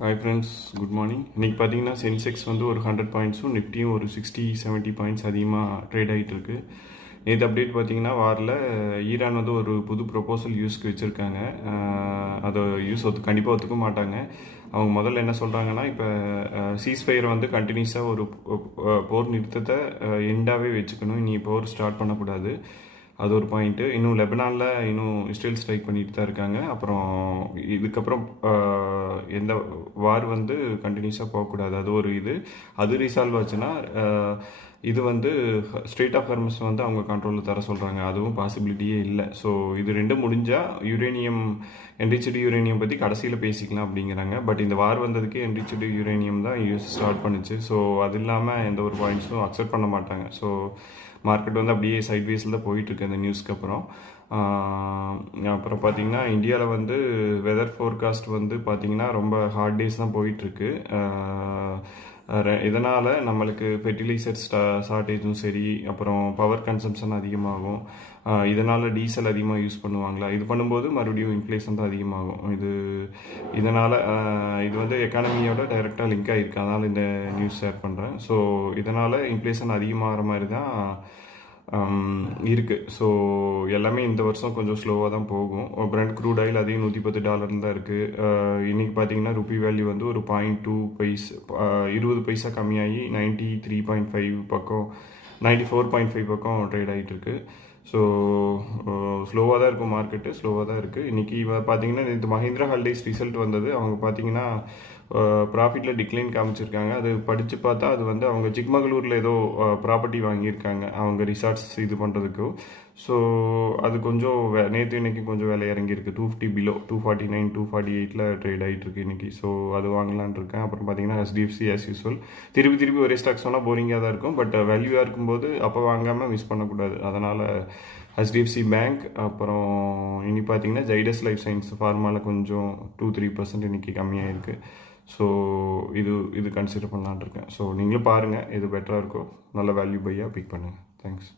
Hi friends, good morning. இன்றைக்கி பார்த்தீங்கன்னா Sensex வந்து ஒரு 100 பாயிண்ட்ஸும், நிஃப்டியும் ஒரு 60-70 பாயிண்ட்ஸ் அதிகமாக ட்ரேட் ஆகிட்டு இருக்கு. நேற்று அப்டேட் பார்த்தீங்கன்னா வாரில் ஈரான் வந்து ஒரு புது ப்ரொபோசல் யூஸ்க்கு வச்சுருக்காங்க. அதை யூஸ் கண்டிப்பாக ஒத்துக்க மாட்டாங்க. அவங்க முதல்ல என்ன சொல்கிறாங்கன்னா, இப்போ சீஸ்ஃபயர் வந்து கண்டினியூஸாக ஒரு போர் நிறுத்தத்தை எண்டாகவே வச்சுக்கணும், இனி போர் ஸ்டார்ட் பண்ணக்கூடாது. அது ஒரு பாயிண்ட்டு. இன்னும் லெபனானில் இன்னும் இஸ்ரேல் ஸ்ட்ரைக் பண்ணிட்டு தான் இருக்காங்க. அப்புறம் இதுக்கப்புறம் எந்த வார் வந்து கண்டினியூஸாக போகக்கூடாது, அது ஒரு இது. அது ரீசால்வ் ஆச்சுன்னா இது வந்து ஸ்ட்ரெயிட் ஆஃப் ஹார்மஸ் வந்து அவங்க கண்ட்ரோலில் தர சொல்கிறாங்க. அதுவும் பாசிபிலிட்டியே இல்லை. ஸோ இது ரெண்டும் முடிஞ்சால் யுரேனியம், என்ரிச்சடு யூரேனியம் பற்றி கடைசியில் பேசிக்கலாம் அப்படிங்கிறாங்க. பட் இந்த வார் வந்ததுக்கு என்ரிச்சடு யூரேனியம் தான் யூஸ் ஸ்டார்ட் பண்ணுச்சு. ஸோ அது இல்லாமல் எந்த ஒரு பாயிண்ட்ஸும் அக்செப்ட் பண்ண மாட்டாங்க. ஸோ மார்க்கெட் வந்து அப்படியே சைட்வேஸில் தான் போயிட்டுருக்கு அந்த நியூஸ்க்கு அப்புறம். அப்புறம் பார்த்தீங்கன்னா இந்தியாவில் வந்து வெதர் ஃபோர்காஸ்ட் வந்து பார்த்திங்கன்னா ரொம்ப ஹார்ட் டேஸ் தான் போயிட்டுருக்கு. இதனால் நம்மளுக்கு ஃபெர்டிலைசர் ஷார்ட்டேஜும் சரி, அப்புறம் பவர் கன்சம்ஷன் அதிகமாகும். இதனால் டீசல் அதிகமாக யூஸ் பண்ணுவாங்களா, இது பண்ணும்போது மறுபடியும் இன்ஃப்ளேஷன் தான் அதிகமாகும். இதனால் இது வந்து எக்கானமியோட டைரெக்டாக லிங்க் ஆகிருக்கு. அதனால் இந்த நியூஸ் ஷேர் பண்ணுறேன். ஸோ இதனால் இன்ஃப்ளேஷன் அதிகமாகிற மாதிரி தான் இருக்குது. ஸோ எல்லாமே இந்த வருஷம் கொஞ்சம் ஸ்லோவாக தான் போகும். பிரெண்ட் க்ரூட் ஆயில் அதையும் $110 தான் இருக்குது. இன்றைக்கி பார்த்தீங்கன்னா ருப்பி வேல்யூ வந்து ஒரு 0.2 பைஸ் 20 பைசா கம்மியாகி 93.5 பக்கம் 94.5 பக்கம் ட்ரேட் ஆகிட்டு இருக்கு. ஸோ ஸ்லோவாக தான் இருக்கும், மார்க்கெட்டு ஸ்லோவாக தான் இருக்குது. இன்றைக்கி பார்த்தீங்கன்னா நேற்று மஹிந்திரா ஹாலிடேஸ் ரிசல்ட் வந்தது. அவங்க பார்த்தீங்கன்னா ப்ராஃபிட்டில் டிக்ளைன் காமிச்சிருக்காங்க. அது படித்து பார்த்தா அது வந்து அவங்க சிக்மகளூரில் ஏதோ ப்ராப்பர்ட்டி வாங்கியிருக்காங்க அவங்க ரிசார்ட்ஸ் இது பண்ணுறதுக்கு. ஸோ அது கொஞ்சம் நேற்று இன்றைக்கி கொஞ்சம் விலை இறங்கியிருக்கு. 250 பிலோ 249 248 ட்ரேட் ஆகிட்டு இருக்கு இன்றைக்கி. ஸோ அது வாங்கலான் இருக்கேன். அப்புறம் பார்த்தீங்கன்னா HDFC ஆஸ் யூஸ்வல் திருப்பி ஒரே ஸ்டாக் சொன்னால் போரிங்காக தான் இருக்கும். பட் வேல்யூவாக இருக்கும்போது அப்போ வாங்காமல் மிஸ் பண்ணக்கூடாது. அதனால் HDFC பேங்க், அப்புறம் இனி பார்த்தீங்கன்னா ஜைடஸ் லைஃப் சயின்ஸ் ஃபார்மாவில் கொஞ்சம் 2-3% இன்றைக்கி கம்மியாக இருக்குது. ஸோ இது கன்சிடர் பண்ணலான் இருக்கேன். ஸோ நீங்களும் பாருங்கள், எது பெட்டராக இருக்கோ நல்ல வேல்யூ பையாக பிக் பண்ணுங்கள். தேங்க்ஸ்.